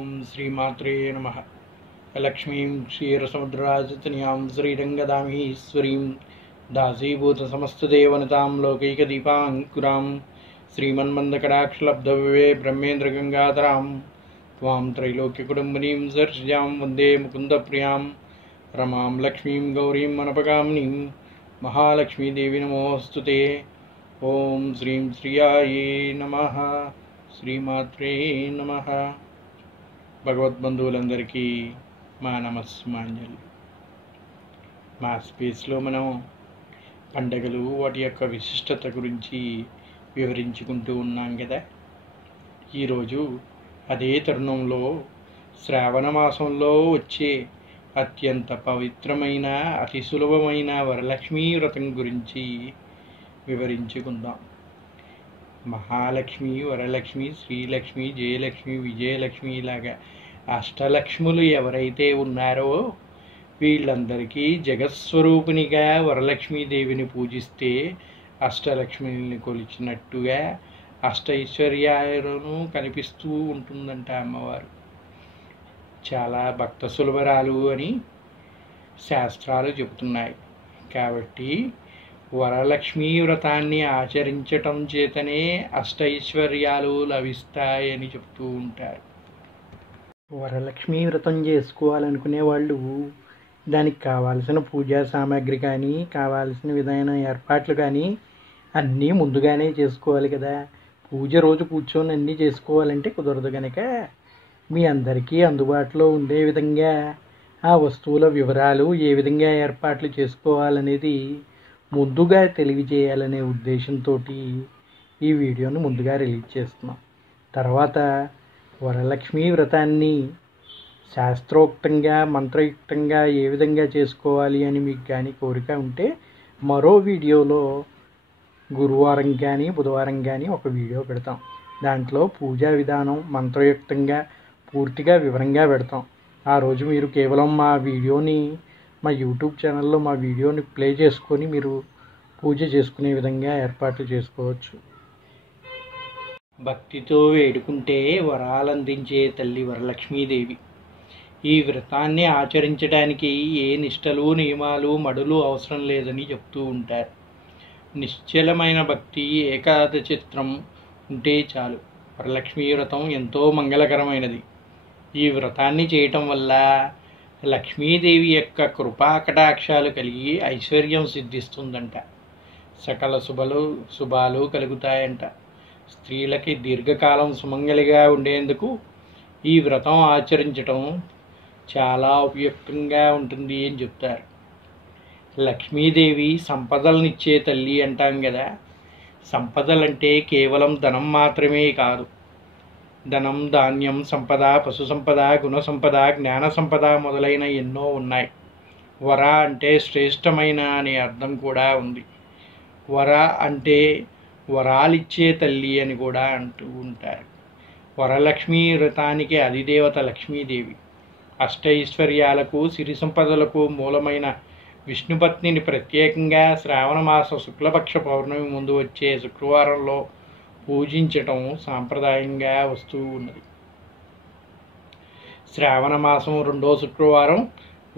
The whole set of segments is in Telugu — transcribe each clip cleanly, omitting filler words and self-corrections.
ఓం శ్రీమాత్రే నమః. లక్ష్మీం క్షీరసముద్రాజతనయాం శ్రీరంగదామీశ్వరీం దాసీభూత సమస్తదేవనతాం లోకైకదీపాంకురాం శ్రీమన్మందకటాక్షలబ్ధవివే బ్రహ్మేంద్రగంగాధరాం త్వాం త్రైలోక్యకుటుంబినీం సర్షజాం వందే ముకుందప్రియాం రమాం లక్ష్మీం గౌరీం మనపగామినీం మహాలక్ష్మీదేవి నమోస్తుతే. ఓం శ్రీం శ్రీయాయే నమః. శ్రీమాత్రే నమః. భగవద్బంధువులందరికీ మా నమస్మాంజలు. మా స్పేస్లో మనం పండగలు వాటి యొక్క విశిష్టత గురించి వివరించుకుంటూ ఉన్నాం కదా. ఈరోజు అదే తరుణంలో శ్రావణ మాసంలో వచ్చే అత్యంత పవిత్రమైన అతి సులభమైన వరలక్ష్మీ వ్రతం గురించి వివరించుకుందాం. మహాలక్ష్మి, వరలక్ష్మి, శ్రీలక్ష్మి, జయలక్ష్మి, విజయలక్ష్మి లాగా అష్టలక్ష్ములు ఎవరైతే ఉన్నారో వీళ్ళందరికీ జగత్స్వరూపిణిగా వరలక్ష్మీదేవిని పూజిస్తే అష్టలక్ష్మిని కొలిచినట్టుగా అష్టైశ్వర్యాలను కనిపిస్తూ ఉంటుందంట అమ్మవారు. చాలా భక్త సులభరాలు అని శాస్త్రాలు చెబుతున్నాయి. కాబట్టి వరలక్ష్మీ వ్రతాన్ని ఆచరించటం చేతనే అష్టైశ్వర్యాలు లభిస్తాయని చెప్తూ ఉంటారు. వరలక్ష్మీ వ్రతం చేసుకోవాలనుకునే వాళ్ళు దానికి కావాల్సిన పూజా సామాగ్రి కానీ కావాల్సిన విధమైన ఏర్పాట్లు కానీ అన్నీ ముందుగానే చేసుకోవాలి కదా. పూజ రోజు కూర్చొని అన్నీ చేసుకోవాలంటే కుదరదు కనుక మీ అందరికీ అందుబాటులో ఉండే విధంగా ఆ వస్తువుల వివరాలు ఏ విధంగా ఏర్పాట్లు చేసుకోవాలనేది ముందుగా తెలియజేయాలనే ఉద్దేశంతో ఈ వీడియోను ముందుగా రిలీజ్ చేస్తున్నాం. తర్వాత వరలక్ష్మీ వ్రతాన్ని శాస్త్రోక్తంగా మంత్రయుక్తంగా ఏ విధంగా చేసుకోవాలి అని మీకు కానీ కోరిక ఉంటే మరో వీడియోలో గురువారం కానీ బుధవారం కానీ ఒక వీడియో పెడతాం. దాంట్లో పూజా విధానం మంత్రయుక్తంగా పూర్తిగా వివరంగా పెడతాం. ఆ రోజు మీరు కేవలం మా వీడియోని మా యూట్యూబ్ ఛానల్లో మా వీడియోని ప్లే చేసుకొని మీరు పూజ చేసుకునే విధంగా ఏర్పాట్లు చేసుకోవచ్చు. భక్తితో వేడుకుంటే వరాలందించే తల్లి వరలక్ష్మీదేవి. ఈ వ్రతాన్ని ఆచరించడానికి ఏ నిష్టలు నియమాలు మడులు అవసరం లేదని చెప్తూ ఉంటారు. నిశ్చలమైన భక్తి ఏకాదచిత్రం ఉంటే చాలు. వరలక్ష్మీ వ్రతం ఎంతో మంగళకరమైనది. ఈ వ్రతాన్ని చేయటం వల్ల లక్ష్మీదేవి యొక్క కృపా కటాక్షాలు కలిగి ఐశ్వర్యం సిద్ధిస్తుందంట. సకల శుభాలు కలుగుతాయంట. స్త్రీలకి దీర్ఘకాలం సుమంగళిగా ఉండేందుకు ఈ వ్రతం ఆచరించటం చాలా ఉపయుక్తంగా ఉంటుంది అని చెప్తారు. లక్ష్మీదేవి సంపదలనిచ్చే తల్లి అంటాం కదా. సంపదలంటే కేవలం ధనం మాత్రమే కాదు. ధనం, ధాన్యం, సంపద, పశు సంపద, గుణ సంపద, జ్ఞాన సంపద మొదలైన ఎన్నో ఉన్నాయి. వర అంటే శ్రేష్టమైన అనే అర్థం కూడా ఉంది. వర అంటే వరాలిచ్చే తల్లి అని కూడా అంటూ ఉంటారు. వరలక్ష్మీ వ్రతానికి అధిదేవత లక్ష్మీదేవి. అష్టైశ్వర్యాలకు సిరి సంపదలకు మూలమైన విష్ణుపత్నిని ప్రత్యేకంగా శ్రావణ మాస శుక్లపక్ష పౌర్ణమి ముందు వచ్చే శుక్రవారంలో పూజించటం సాంప్రదాయంగా వస్తూ ఉన్నది. శ్రావణ మాసం 2వ శుక్రవారం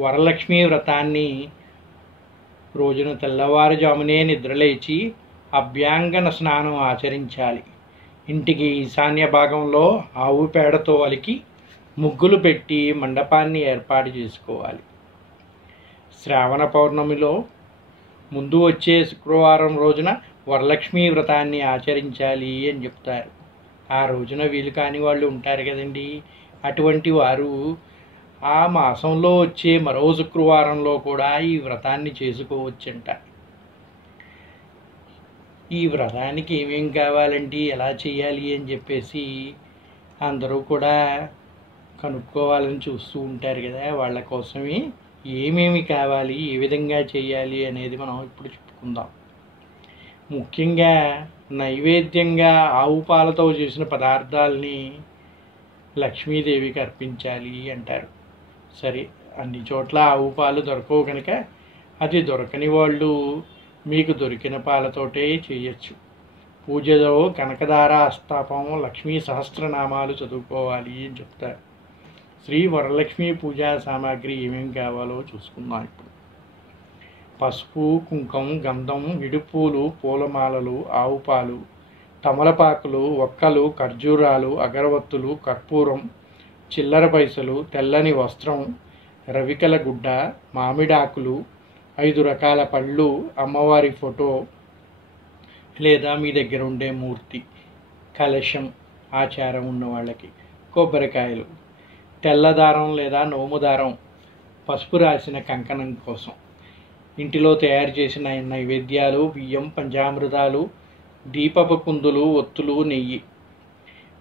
వరలక్ష్మీ వ్రతాన్ని రోజున తెల్లవారుజామునే నిద్రలేచి అభ్యాంగన స్నానం ఆచరించాలి. ఇంటికి ఈశాన్య భాగంలో ఆవు పేడతో అలికి ముగ్గులు పెట్టి మండపాన్ని ఏర్పాటు చేసుకోవాలి. శ్రావణ పౌర్ణమిలో ముందు వచ్చే శుక్రవారం రోజున వరలక్ష్మీ వ్రతాన్ని ఆచరించాలి అని చెప్తారు. ఆ రోజున వీలు కాని వాళ్ళు ఉంటారు కదండి. అటువంటి వారు ఆ మాసంలో వచ్చే మరో శుక్రవారంలో కూడా ఈ వ్రతాన్ని చేసుకోవచ్చంట. ఈ వ్రతానికి ఏమేం కావాలండి, ఎలా చేయాలి అని చెప్పేసి అందరూ కూడా కనుక్కోవాలని చూస్తూ ఉంటారు కదా. వాళ్ళ కోసమే ఏమేమి కావాలి, ఏ విధంగా చేయాలి అనేది మనం ఇప్పుడు చెప్పుకుందాం. ముఖ్యంగా నైవేద్యంగా ఆవు పాలతో చేసిన పదార్థాలని లక్ష్మీదేవికి అర్పించాలి అంటారు. సరే, అన్ని చోట్ల ఆవు పాలు దొరకవు కనుక అది దొరకని వాళ్ళు మీకు దొరికిన పాలతోటే చేయొచ్చు. పూజలో కనకదార అస్తాపం, లక్ష్మీ సహస్రనామాలు చదువుకోవాలి అని చెప్తారు. శ్రీ వరలక్ష్మి పూజా సామాగ్రి ఏమేమి కావాలో చూసుకుందాం ఇప్పుడు. పసుపు, కుంకం, గంధం, విడిపూలు, పూలమాలలు, ఆవు పాలు, తమలపాకులు, ఒక్కలు, ఖర్జూరాలు, అగరవత్తులు, కర్పూరం, చిల్లర పైసలు, తెల్లని వస్త్రం, రవికల గుడ్డ, మామిడాకులు, 5 రకాల పళ్ళు, అమ్మవారి ఫోటో లేదా మీ దగ్గర ఉండే మూర్తి, కలశం ఆచారం ఉన్న వాళ్ళకి, కొబ్బరికాయలు, తెల్లదారం లేదా నోము దారం, పసుపు రాసిన కంకణం కోసం, ఇంటిలో తయారు చేసిన నైవేద్యాలు, బియ్యం, పంచామృతాలు, దీపపు కుందులు, ఒత్తులు, నెయ్యి.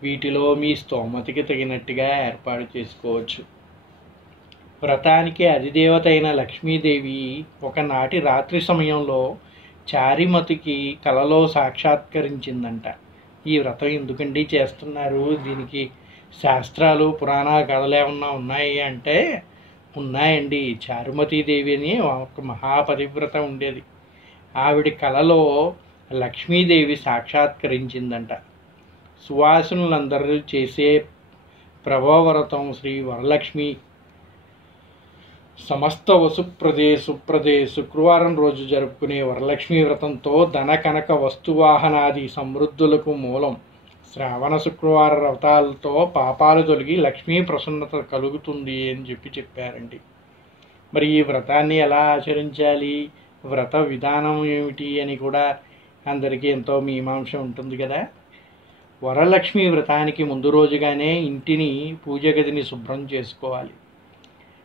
వీటిలో మీ స్తోమతకి తగినట్టుగా ఏర్పాటు చేసుకోవచ్చు. వ్రతానికి అధిదేవత అయిన లక్ష్మీదేవి ఒకనాటి రాత్రి సమయంలో చారిమతికి కలలో సాక్షాత్కరించిందంట. ఈ వ్రతం ఎందుకండి చేస్తున్నారు, దీనికి శాస్త్రాలు పురాణ కథలు ఏమన్నా ఉన్నాయి అంటే ఉన్నాయండి. చారుమతీదేవి అని ఒక మహాపతివ్రత ఉండేది. ఆవిడ కలలో లక్ష్మీదేవి సాక్షాత్కరించిందంట. సువాసనులందరూ చేసే ప్రభావవ్రతం శ్రీ వరలక్ష్మి సమస్త వసుప్రదే సుప్రదే శుక్రవారం రోజు జరుపుకునే వరలక్ష్మీ వ్రతంతో ధన కనక వస్తువాహనాది సమృద్ధులకు మూలం. శ్రావణ శుక్రవార వ్రతాలతో పాపాలు తొలగి లక్ష్మీ ప్రసన్నత కలుగుతుంది అని చెప్పారండి. మరి ఈ వ్రతాన్ని ఎలా ఆచరించాలి, వ్రత విధానం ఏమిటి అని కూడా అందరికీ ఎంతో మీమాంస ఉంటుంది కదా. వరలక్ష్మి వ్రతానికి ముందు రోజుగానే ఇంటిని, పూజ గదిని శుభ్రం చేసుకోవాలి.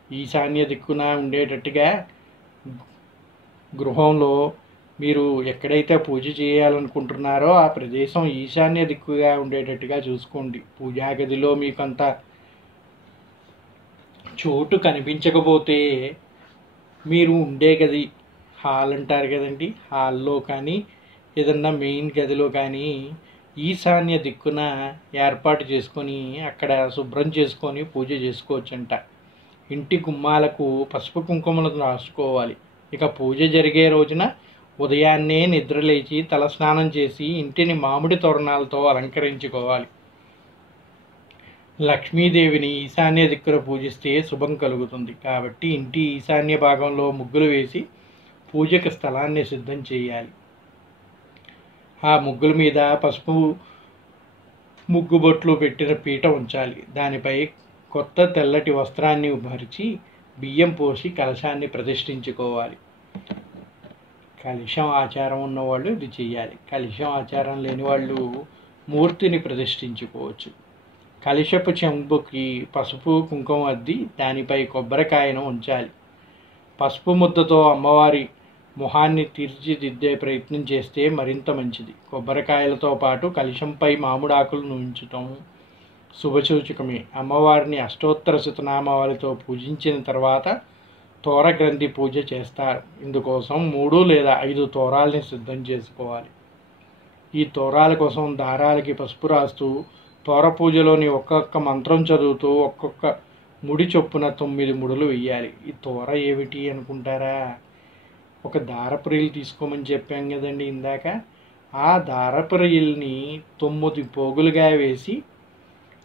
ఈశాన్య దిక్కున ఉండేటట్టుగా గృహంలో మీరు ఎక్కడైతే పూజ చేయాలనుకుంటున్నారో ఆ ప్రదేశం ఈశాన్య దిక్కుగా ఉండేటట్టుగా చూసుకోండి. పూజా గదిలో మీకు అంత చోటు కనిపించకపోతే మీరు ఉండే గది, హాల్ అంటారు కదండి, హాల్లో కానీ ఏదన్నా మెయిన్ గదిలో కానీ ఈశాన్య దిక్కున ఏర్పాటు చేసుకొని అక్కడ శుభ్రం చేసుకొని పూజ చేసుకోవచ్చంట. ఇంటి గుమ్మాలకు పసుపు కుంకుమలను రాసుకోవాలి. ఇక పూజ జరిగే రోజున ఉదయాన్నే నిద్రలేచి తలస్నానం చేసి ఇంటిని మామిడి తోరణాలతో అలంకరించుకోవాలి. లక్ష్మీదేవిని ఈశాన్య దిక్కున పూజిస్తే శుభం కలుగుతుంది. కాబట్టి ఇంటి ఈశాన్య భాగంలో ముగ్గులు వేసి పూజకి స్థలాన్ని సిద్ధం చేయాలి. ఆ ముగ్గుల మీద పసుపు ముగ్గుబొట్లు పెట్టిన పీట ఉంచాలి. దానిపై కొత్త తెల్లటి వస్త్రాన్ని పరిచి బియ్యం పోసి కలశాన్ని ప్రతిష్ఠించుకోవాలి. కలశం ఆచారం ఉన్నవాళ్ళు ఇది చేయాలి. కలశం ఆచారం లేని వాళ్ళు మూర్తిని ప్రతిష్ఠించుకోవచ్చు. కలశపు చెంబుకి పసుపు కుంకుమ అద్ది దానిపై కొబ్బరికాయను ఉంచాలి. పసుపు ముద్దతో అమ్మవారి మొహాన్ని తీర్చిదిద్దే ప్రయత్నం చేస్తే మరింత మంచిది. కొబ్బరికాయలతో పాటు కలశంపై మామిడాకులను ఉంచటం శుభసూచకమే. అమ్మవారిని అష్టోత్తర శతనామావళితో పూజించిన తర్వాత తోర గ్రంథి పూజ చేస్తారు. ఇందుకోసం 3 లేదా 5 తోరాలని సిద్ధం చేసుకోవాలి. ఈ తోరాల కోసం దారాలకి పసుపు రాస్తూ తోర పూజలోని ఒక్కొక్క మంత్రం చదువుతూ ఒక్కొక్క ముడి చొప్పున 9 ముడులు వేయాలి. ఈ తోర ఏమిటి అనుకుంటారా? ఒక దారపురీలు తీసుకోమని చెప్పాం కదండి ఇందాక. ఆ దారపురీల్ని 9 పోగులుగా వేసి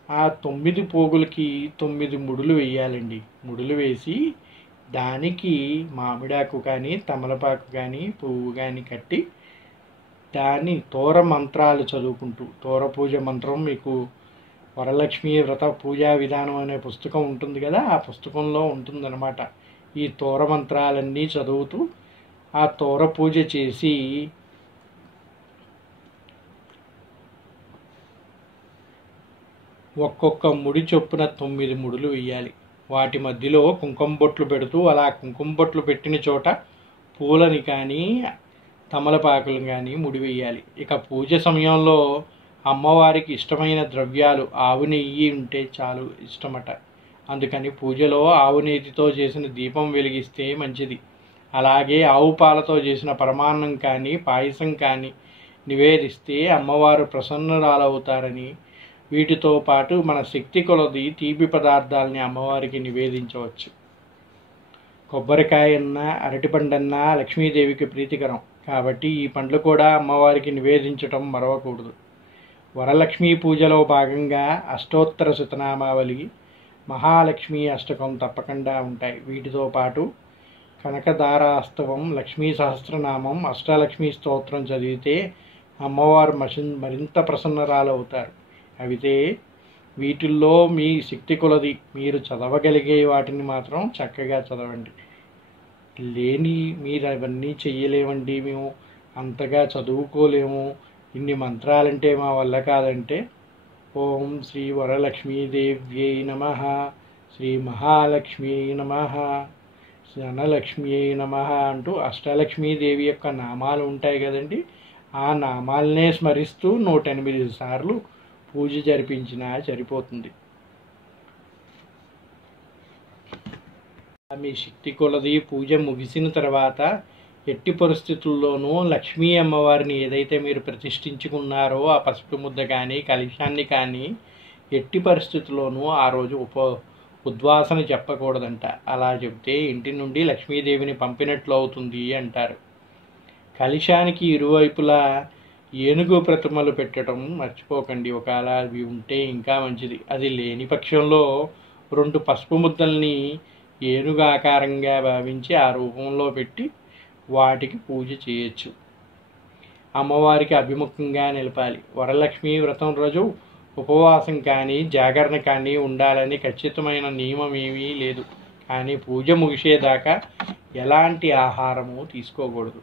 ఆ 9 పోగులకి 9 ముడులు వేయాలండి. ముడులు వేసి దానికి మామిడాకు కానీ తమలపాకు కానీ పువ్వు కానీ కట్టి దాన్ని తోర మంత్రాలు చదువుకుంటూ, తోర పూజ మంత్రం మీకు వరలక్ష్మి వ్రత పూజా విధానం అనే పుస్తకం ఉంటుంది కదా, ఆ పుస్తకంలో ఉంటుందన్నమాట. ఈ తోర మంత్రాలన్నీ చదువుతూ ఆ తోర పూజ చేసి ఒక్కొక్క ముడి చొప్పున 9 ముడులు వేయాలి. వాటి మధ్యలో కుంకుమ బొట్లు పెడుతూ అలా కుంకుమ బొట్లు పెట్టిన చోట పూలని కానీ తమలపాకులు కానీ ముడివేయాలి. ఇక పూజ సమయంలో అమ్మవారికి ఇష్టమైన ద్రవ్యాలు ఆవు నెయ్యి ఉంటే చాలు ఇష్టమట. అందుకని పూజలో ఆవు నెయ్యితో చేసిన దీపం వెలిగిస్తే మంచిది. అలాగే ఆవు పాలతో చేసిన పరమాన్నం కానీ పాయసం కానీ నివేదిస్తే అమ్మవారు ప్రసన్నురాలవుతారని, వీటితో పాటు మన శక్తి కొలది తీపి పదార్థాలని అమ్మవారికి నివేదించవచ్చు. కొబ్బరికాయన్నా అరటిపండన్నా లక్ష్మీదేవికి ప్రీతికరం కాబట్టి ఈ పండ్లు కూడా అమ్మవారికి నివేదించటం మరవకూడదు. వరలక్ష్మీ పూజలో భాగంగా అష్టోత్తర శతనామావళి, మహాలక్ష్మి అష్టకం తప్పకుండా ఉంటాయి. వీటితో పాటు కనకదారాస్తవం, లక్ష్మీ సహస్రనామం, అష్టలక్ష్మి స్తోత్రం చదివితే అమ్మవారు మరింత ప్రసన్నరాలవుతారు. అయితే వీటిల్లో మీ శక్తి కొలది మీరు చదవగలిగే వాటిని మాత్రం చక్కగా చదవండి. మీరు అవన్నీ చెయ్యలేమండి, మేము అంతగా చదువుకోలేము, ఇన్ని మంత్రాలంటే మా వల్ల కాదంటే ఓం శ్రీ వరలక్ష్మీదేవ్యై నమః, శ్రీ మహాలక్ష్మ్యై నమః, ధనలక్ష్మ్యై నమః అంటూ అష్టలక్ష్మీదేవి యొక్క నామాలు ఉంటాయి కదండి. ఆ నామాలనే స్మరిస్తూ 108 సార్లు పూజ జరిపించినా సరిపోతుంది. మీ శక్తి కొలది పూజ ముగిసిన తర్వాత ఎట్టి పరిస్థితుల్లోనూ లక్ష్మీ అమ్మవారిని ఏదైతే మీరు ప్రతిష్ఠించుకున్నారో ఆ పసుపు ముద్ద కానీ కలశాన్ని కానీ ఎట్టి పరిస్థితుల్లోనూ ఆ రోజు ఉద్వాసన చెప్పకూడదంట. అలా చెప్తే ఇంటి నుండి లక్ష్మీదేవిని పంపినట్లు అవుతుంది అంటారు. కలశానికి ఇరువైపులా ఏనుగు ప్రతిమలు పెట్టడం మర్చిపోకండి. ఒకవేళ అవి ఉంటే ఇంకా మంచిది. అది లేని పక్షంలో 2 పసుపు ముద్దల్ని ఏనుగు ఆకారంగా భావించి ఆ రూపంలో పెట్టి వాటికి పూజ చేయొచ్చు. అమ్మవారికి అభిముఖంగా నిలపాలి. వరలక్ష్మి వ్రతం రోజు ఉపవాసం కానీ జాగరణ కానీ ఉండాలని ఖచ్చితమైన నియమం ఏమీ లేదు. కానీ పూజ ముగిసేదాకా ఎలాంటి ఆహారము తీసుకోకూడదు.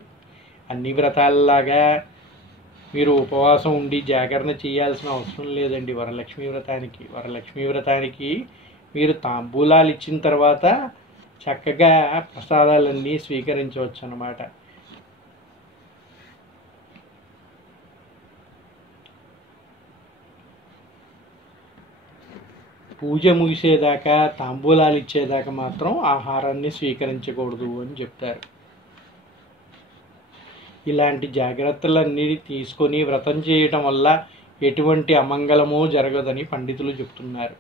అన్ని వ్రతాలలాగా మీరు ఉపవాసం ఉండి జాగరణ చేయాల్సిన అవసరం లేదండి వరలక్ష్మి వ్రతానికి మీరు తాంబూలాలు ఇచ్చిన తర్వాత చక్కగా ప్రసాదాలన్నీ స్వీకరించవచ్చు అన్నమాట. పూజ ముగిసేదాకా తాంబూలాలు ఇచ్చేదాకా మాత్రం ఆహారాన్ని స్వీకరించకూడదు అని చెప్తారు. ఇలాంటి జాగ్రత్తలన్నీ తీసుకొని వ్రతం చేయటం వల్ల ఎటువంటి అమంగళము జరగదని పండితులు చెప్తున్నారు.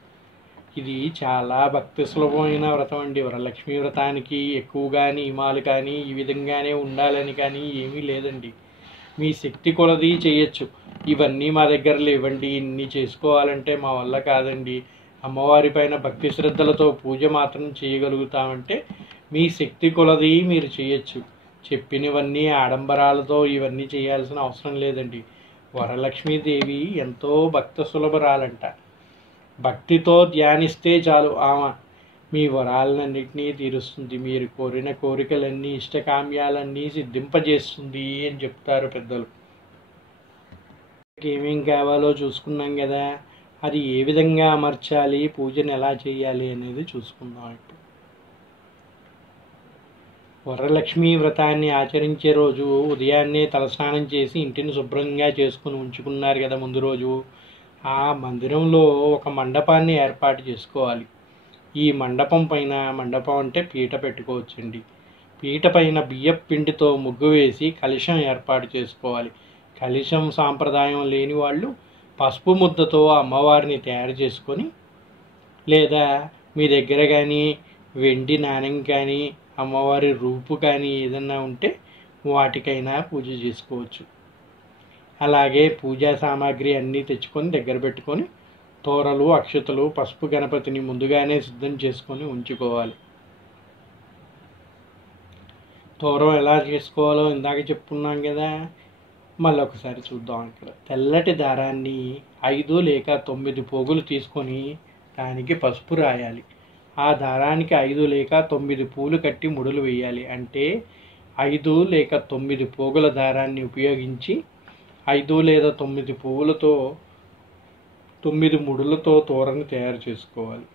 ఇది చాలా భక్తి సులభమైన వ్రతం అండి. వరలక్ష్మి వ్రతానికి ఎక్కువగా నియమాలు కానీ ఈ విధంగానే ఉండాలని కానీ ఏమీ లేదండి. మీ శక్తి కొలది చేయొచ్చు. ఇవన్నీ మా దగ్గర లేవండి, ఇన్ని చేసుకోవాలంటే మా వల్ల కాదండి, అమ్మవారి పైన భక్తి శ్రద్ధలతో పూజ మాత్రం చేయగలుగుతామంటే మీ శక్తి కొలది మీరు చేయొచ్చు. చెప్పినవన్నీ ఆడంబరాలతో ఇవన్నీ చేయాల్సిన అవసరం లేదండి. వరలక్ష్మీదేవి ఎంతో భక్త సులభరాలంట. భక్తితో ధ్యానిస్తే చాలు ఆమె మీ వరాలన్నింటినీ తీరుస్తుంది. మీరు కోరిన కోరికలన్నీ ఇష్టకామ్యాలన్నీ సిద్ధింపజేస్తుంది అని చెప్తారు పెద్దలు. ఏమేం కావాలో చూసుకున్నాం కదా, అది ఏ విధంగా అమర్చాలి, పూజను ఎలా చేయాలి అనేది చూసుకుందాం. ఇప్పుడు వరలక్ష్మీ వ్రతాన్ని ఆచరించే రోజు ఉదయాన్నే తలస్నానం చేసి ఇంటిని శుభ్రంగా చేసుకుని ఉంచుకున్నారు కదా ముందు రోజు, ఆ మందిరంలో ఒక మండపాన్ని ఏర్పాటు చేసుకోవాలి. ఈ మండపం అంటే పీట పెట్టుకోవచ్చండి. పీట పైన బియ్యపు పిండితో ముగ్గు వేసి కలశం ఏర్పాటు చేసుకోవాలి. కలశం సాంప్రదాయం లేని వాళ్ళు పసుపు ముద్దతో అమ్మవారిని తయారు చేసుకొని, లేదా మీ దగ్గర కానీ వెండి నాణెం కానీ అమ్మవారి రూపు కానీ ఏదన్నా ఉంటే వాటికైనా పూజ చేసుకోవచ్చు. అలాగే పూజా సామాగ్రి అన్నీ తెచ్చుకొని దగ్గర పెట్టుకొని తోరలు, అక్షతలు, పసుపు గణపతిని ముందుగానే సిద్ధం చేసుకొని ఉంచుకోవాలి. తోరం ఎలా చేసుకోవాలో ఇందాక చెప్పుకున్నాం కదా, మళ్ళీ ఒకసారి చూద్దాం. ఇక్కడ తెల్లటి దారాన్ని 5 లేక 9 పోగులు తీసుకొని దానికి పసుపు రాయాలి. ఆ దారానికి 5 లేక 9 పూలు కట్టి ముడులు వేయాలి. అంటే 5 లేక 9 పోగుల దారాన్ని ఉపయోగించి 5 లేదా 9 పువ్వులతో 9 ముడులతో తోరణి తయారు చేసుకోవాలి.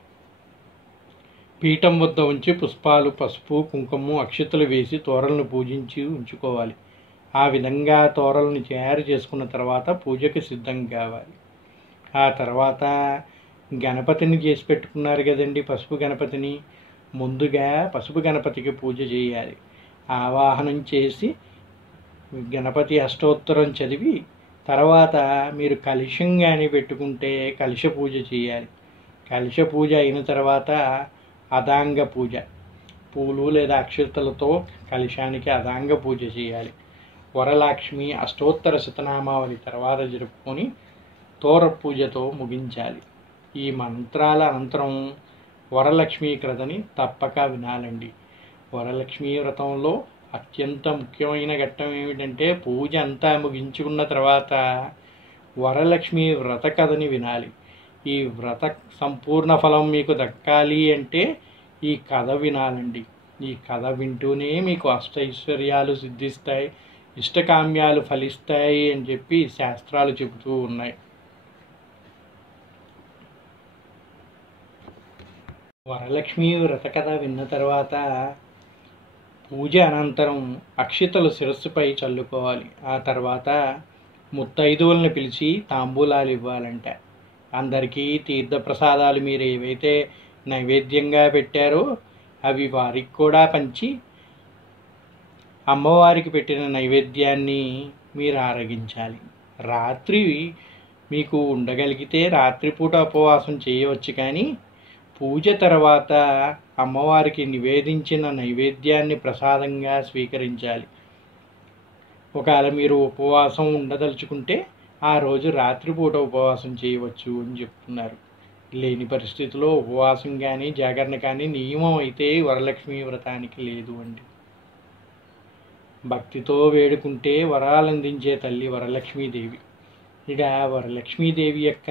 పీఠం వద్ద ఉంచి పుష్పాలు, పసుపు, కుంకుమ, అక్షతలు వేసి తోరణను పూజించి ఉంచుకోవాలి. ఆ విధంగా తోరణను తయారు చేసుకున్న తర్వాత పూజకి సిద్ధం కావాలి. ఆ తర్వాత గణపతిని చేసి పెట్టుకున్నారు కదండి, పసుపు గణపతిని. ముందుగా పసుపు గణపతికి పూజ చేయాలి. ఆవాహనం చేసి గణపతి అష్టోత్తరం చదివి తర్వాత మీరు కలశం కానీ పెట్టుకుంటే కలశ పూజ చేయాలి. కలశ పూజ అయిన తర్వాత అదాంగ పూజ, పూలు లేదా అక్షతలతో కలశానికి అదాంగ పూజ చేయాలి. వరలక్ష్మి అష్టోత్తర శతనామావళి తర్వాత జరుపుకొని తోర పూజతో ముగించాలి. ఈ మంత్రాల అనంతరం వరలక్ష్మీ కథని తప్పక వినాలండి. వరలక్ష్మీ వ్రతంలో అత్యంత ముఖ్యమైన ఘట్టం ఏమిటంటే పూజ అంతా ముగించుకున్న తర్వాత వరలక్ష్మి వ్రత కథని వినాలి. ఈ వ్రత సంపూర్ణ ఫలం మీకు దక్కాలి అంటే ఈ కథ వినాలండి. ఈ కథ వింటూనే మీకు అష్టైశ్వర్యాలు సిద్ధిస్తాయి, ఇష్టకామ్యాలు ఫలిస్తాయి అని చెప్పి శాస్త్రాలు చెబుతూ ఉన్నాయి. వరలక్ష్మి వ్రత కథ విన్న తర్వాత పూజ అనంతరం అక్షితలు శిరస్సుపై చల్లుకోవాలి. ఆ తర్వాత ముత్తైదువులను పిలిచి తాంబూలాలు ఇవ్వాలంట. అందరికీ తీర్థప్రసాదాలు మీరు ఏవైతే నైవేద్యంగా పెట్టారో అవి వారికి కూడా పంచి అమ్మవారికి పెట్టిన నైవేద్యాన్ని మీరు ఆరగించాలి. రాత్రి మీకు ఉండగలిగితే రాత్రిపూట ఉపవాసం చేయవచ్చు, కానీ పూజ తర్వాత అమ్మవారికి నివేదించిన నైవేద్యాన్ని ప్రసాదంగా స్వీకరించాలి. ఒకవేళ మీరు ఉపవాసం ఉండదలుచుకుంటే ఆ రోజు రాత్రిపూట ఉపవాసం చేయవచ్చు అని చెప్తున్నారు. లేని పరిస్థితిలో ఉపవాసం కానీ జాగరణ కానీ నియమం అయితే వరలక్ష్మి వ్రతానికి లేదు అండి. భక్తితో వేడుకుంటే వరాలందించే తల్లి వరలక్ష్మీదేవి. ఇక వరలక్ష్మీదేవి యొక్క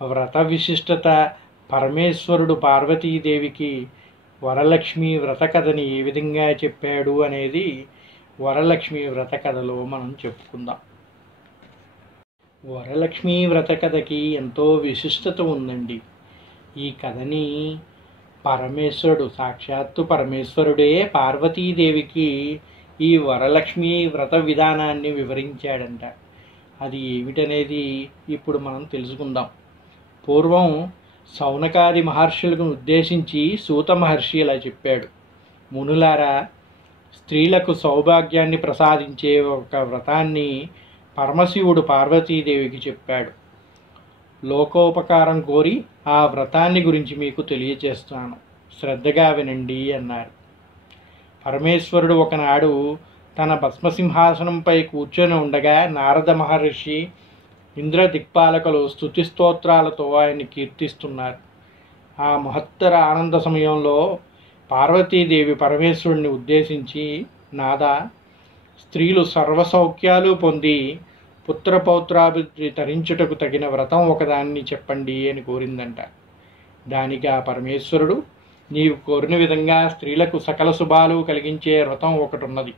వ్రత విశిష్టత, పరమేశ్వరుడు పార్వతీదేవికి వరలక్ష్మి వ్రత కథని ఏ విధంగా చెప్పాడు అనేది వరలక్ష్మి వ్రత కథలో మనం చెప్పుకుందాం. వరలక్ష్మి వ్రత కథకి ఎంతో విశిష్టత ఉందండి. ఈ కథని పరమేశ్వరుడు, సాక్షాత్తు పరమేశ్వరుడే పార్వతీదేవికి ఈ వరలక్ష్మి వ్రత విధానాన్ని వివరించాడంట. అది ఏమిటనేది ఇప్పుడు మనం తెలుసుకుందాం. పూర్వం సౌనకాది మహర్షులను ఉద్దేశించి సూత మహర్షి ఇలా చెప్పాడు: మునులారా, స్త్రీలకు సౌభాగ్యాన్ని ప్రసాదించే ఒక వ్రతాన్ని పరమశివుడు పార్వతీదేవికి చెప్పాడు. లోకోపకారం కోరి ఆ వ్రతాన్ని గురించి మీకు తెలియచేస్తాను, శ్రద్ధగా వినండి అన్నారు. పరమేశ్వరుడు ఒకనాడు తన భస్మసింహాసనంపై కూర్చొని ఉండగా నారద మహర్షి, ఇంద్ర దిక్పాలకులు స్తుతి స్తోత్రాలతో ఆయన్ని కీర్తిస్తున్నారు. ఆ మహత్తర ఆనంద సమయంలో పార్వతీదేవి పరమేశ్వరుడిని ఉద్దేశించి, నాదా, స్త్రీలు సర్వసౌఖ్యాలు పొంది పుత్రపౌత్రాభివృద్ధి తరించుటకు తగిన వ్రతం ఒకదాన్ని చెప్పండి అని కోరిందంట. దానికి ఆ పరమేశ్వరుడు, నీవు కోరిన విధంగా స్త్రీలకు సకల శుభాలు కలిగించే వ్రతం ఒకటి ఉన్నది.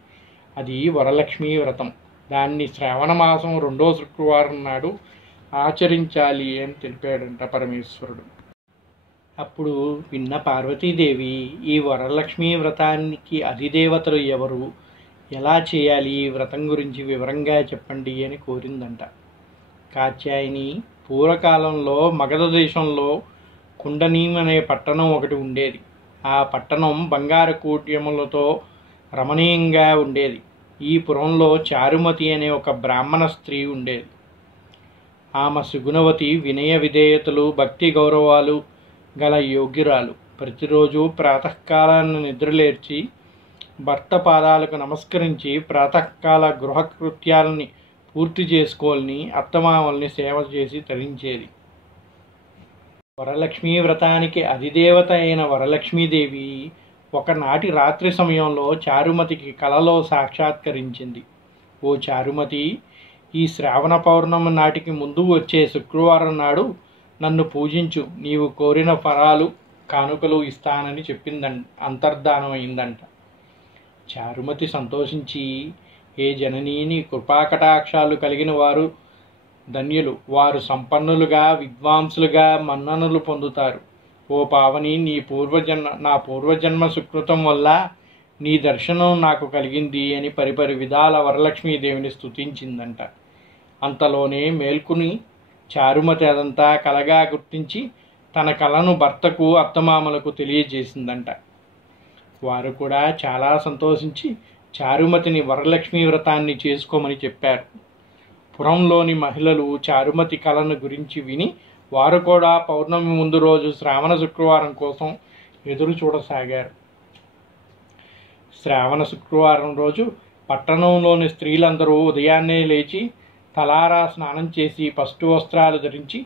అది వరలక్ష్మీ వ్రతం. దాన్ని శ్రావణ మాసం 2వ శుక్రవారం నాడు ఆచరించాలి అని తెలిపాడంట పరమేశ్వరుడు. అప్పుడు విన్న పార్వతీదేవి, ఈ వరలక్ష్మీ వ్రతానికి అధిదేవతలు ఎవరు, ఎలా చేయాలి, ఈ వ్రతం గురించి వివరంగా చెప్పండి అని కోరిందంట. కాత్యాయని, పూర్వకాలంలో మగధ దేశంలో కుండనీం అనే పట్టణం ఒకటి ఉండేది. ఆ పట్టణం బంగారు కూట్యములతో రమణీయంగా ఉండేది. ఈ పురంలో చారుమతి అనే ఒక బ్రాహ్మణ స్త్రీ ఉండేది. ఆమె సుగుణవతి, వినయ విధేయతలు, భక్తి గౌరవాలు గల యోగ్యురాలు. ప్రతిరోజు ప్రాతకాలాన్ని నిద్రలేర్చి భర్త పాదాలకు నమస్కరించి ప్రాతకాల గృహకృత్యాలని పూర్తి చేసుకోవాలని అత్తమామల్ని సేవ చేసి తరించేది. వరలక్ష్మీ వ్రతానికి అధిదేవత అయిన వరలక్ష్మీదేవి ఒకనాటి రాత్రి సమయంలో చారుమతికి కలలో సాక్షాత్కరించింది. ఓ చారుమతి, ఈ శ్రావణ పౌర్ణమి నాటికి ముందు వచ్చే శుక్రవారం నాడు నన్ను పూజించు, నీవు కోరిన ఫలాలు కానుకలు ఇస్తానని అంతర్ధానం అయిందంట. చారుమతి సంతోషించి, ఏ జననీని కృపాకటాక్షాలు కలిగిన వారు ధన్యులు, వారు సంపన్నులుగా విద్వాంసులుగా మన్ననలు పొందుతారు. ఓ పావని, నా పూర్వజన్మ సుకృతం వల్ల నీ దర్శనం నాకు కలిగింది అని పరిపరి విధాల వరలక్ష్మీదేవిని స్తుతించిందంట. అంతలోనే మేల్కుని చారుమతి అదంతా కలగా గుర్తించి తన కలను భర్తకు అత్తమామలకు తెలియజేసిందంట. వారు కూడా చాలా సంతోషించి చారుమతిని వరలక్ష్మీ వ్రతాన్ని చేసుకోమని చెప్పారు. పురంలోని మహిళలు చారుమతి కళను గురించి విని వారు కూడా పౌర్ణమి ముందు రోజు శ్రావణ శుక్రవారం కోసం ఎదురు చూడసాగారు. శ్రావణ శుక్రవారం రోజు పట్టణంలోని స్త్రీలందరూ ఉదయాన్నే లేచి తలారా స్నానం చేసి పట్టు వస్త్రాలు ధరించి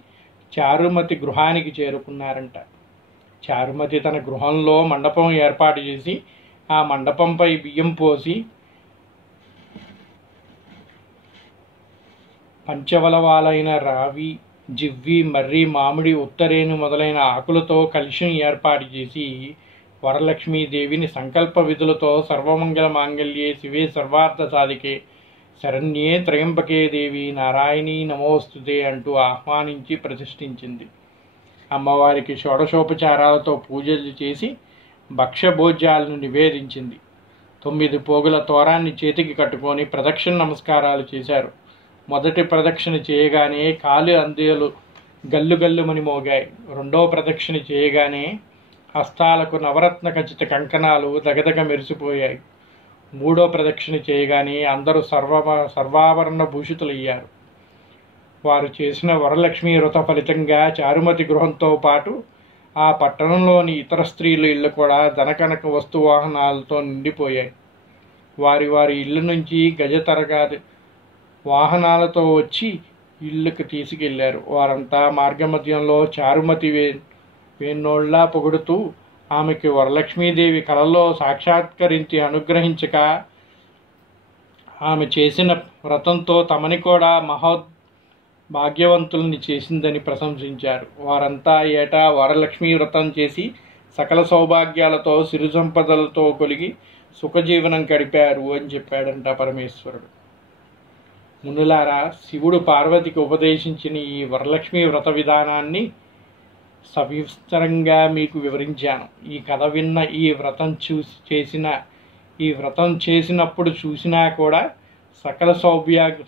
చారుమతి గృహానికి చేరుకున్నారంట. చారుమతి తన గృహంలో మండపం ఏర్పాటు చేసి ఆ మండపంపై బియ్యం పోసి పంచవలవాలైన రావి, జివ్వి, మర్రి, మామిడి, ఉత్తరేను మొదలైన ఆకులతో కలుషం ఏర్పాటు చేసి వరలక్ష్మీదేవిని సంకల్ప విధులతో సర్వమంగళ మాంగళ్యే శివే సర్వార్థ సాధికే శరణ్యే త్రయంబకే దేవి నారాయణీ నమోస్తుతే అంటూ ఆహ్వానించి ప్రతిష్ఠించింది. అమ్మవారికి షోడశోపచారాలతో పూజలు చేసి భక్ష్యభోజ్యాలను నివేదించింది. 9 పోగుల తోరాన్ని చేతికి కట్టుకొని ప్రదక్షిణ నమస్కారాలు చేశారు. మొదటి ప్రదక్షిణ చేయగానే కాలు అందేలు గల్లుగల్లుమని మోగాయి. రెండో ప్రదక్షిణ చేయగానే హస్తాలకు నవరత్న ఖచ్చిత కంకణాలు దగదగ మెరిసిపోయాయి. మూడో ప్రదక్షిణ చేయగానే అందరూ సర్వాభరణ భూషితులయ్యారు. వారు చేసిన వరలక్ష్మి వ్రత ఫలితంగా చారుమతి గృహంతో పాటు ఆ పట్టణంలోని ఇతర స్త్రీల ఇళ్ళు కూడా ధనకనక వస్తువాహనాలతో నిండిపోయాయి. వారి వారి ఇళ్ళ నుంచి గజతరగాది వాహనాలతో వచ్చి ఇళ్ళకి తీసుకెళ్లారు. వారంతా మార్గమధ్యంలో చారుమతి వేణోళ్లా పొగుడుతూ ఆమెకి వరలక్ష్మీదేవి కలలో సాక్షాత్కరించి అనుగ్రహించక ఆమె చేసిన వ్రతంతో తమని కూడా భాగ్యవంతుల్ని చేసిందని ప్రశంసించారు. వారంతా ఏటా వరలక్ష్మీ వ్రతం చేసి సకల సౌభాగ్యాలతో సిరి సంపదలతో కొలిగి సుఖజీవనం గడిపారు అని చెప్పాడంట పరమేశ్వరుడు. మునులారా, శివుడు పార్వతికి ఉపదేశించిన ఈ వరలక్ష్మీ వ్రత విధానాన్ని సవిస్తరంగా మీకు వివరించాను. ఈ కథ విన్న ఈ వ్రతం చేసినప్పుడు చూసినా కూడా సకల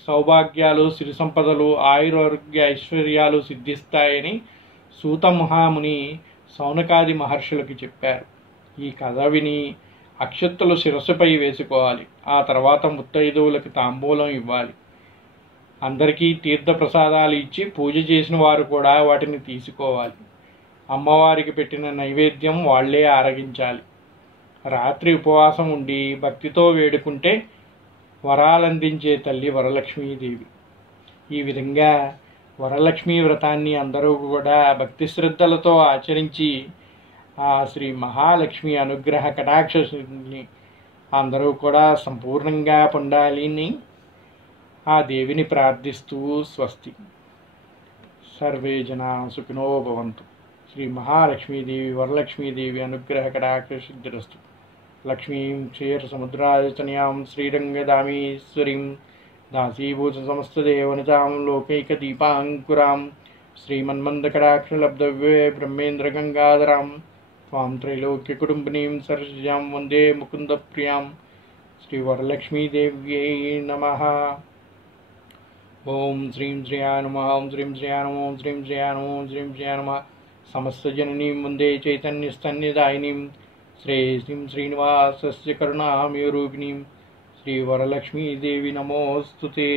సౌభాగ్యాలు, సిరి సంపదలు, ఆయురారోగ్య ఐశ్వర్యాలు సిద్ధిస్తాయని సూత మహాముని సౌనకాది మహర్షులకు చెప్పారు. ఈ కథ విని అక్షత్తులు శిరస్సుపై వేసుకోవాలి. ఆ తర్వాత ముత్తైదువులకు తాంబూలం ఇవ్వాలి. అందరికీ తీర్థ ప్రసాదాలు ఇచ్చి పూజ చేసిన వారు కూడా వాటిని తీసుకోవాలి. అమ్మవారికి పెట్టిన నైవేద్యం వాళ్లే ఆరగించాలి. రాత్రి ఉపవాసం ఉండి భక్తితో వేడుకుంటే వరాలందించే తల్లి వరలక్ష్మీదేవి. ఈ విధంగా వరలక్ష్మీ వ్రతాన్ని అందరూ కూడా భక్తి శ్రద్ధలతో ఆచరించి ఆ శ్రీ మహాలక్ష్మి అనుగ్రహ కటాక్షని అందరూ కూడా సంపూర్ణంగా పొందాలని ఆ దేవిని ప్రార్థిస్తూ స్వస్తి. సర్వే జనా సుఖినో భవంతు. శ్రీ మహాలక్ష్మీదేవి వరలక్ష్మీదేవి అనుగ్రహ కటాక్ష సిద్ధిరస్తు. లక్ష్మీం క్షీరసముద్రాయతనయాం శ్రీరంగదామీశ్వరీం దాసీభూత సమస్తదేవనితాం లోకైకదీపాంకురాం శ్రీమన్మందకటాక్షలబ్ధవ్యే బ్రహ్మేంద్రగంగాధరాం త్వాం త్రైలోక్యకుటుంబినీం సరసిజాం వందే ముకుందప్రియాం. శ్రీ వరలక్ష్మీదేవ్యై నమః. ఓం శ్రీం శ్రీయా నమః. ఓం శ్రీం శ్రీయా నమః. ఓం శ్రీం శ్రీయా నమః. ఓం శ్రీం శ్రీయా నమః. సమస్తజననీం వందే చైతన్యస్తన్యదాయినీం శ్రీం శ్రీనివాసస్య కరుణామయరూపిణీం శ్రీవరలక్ష్మీదేవి నమోస్తుతే.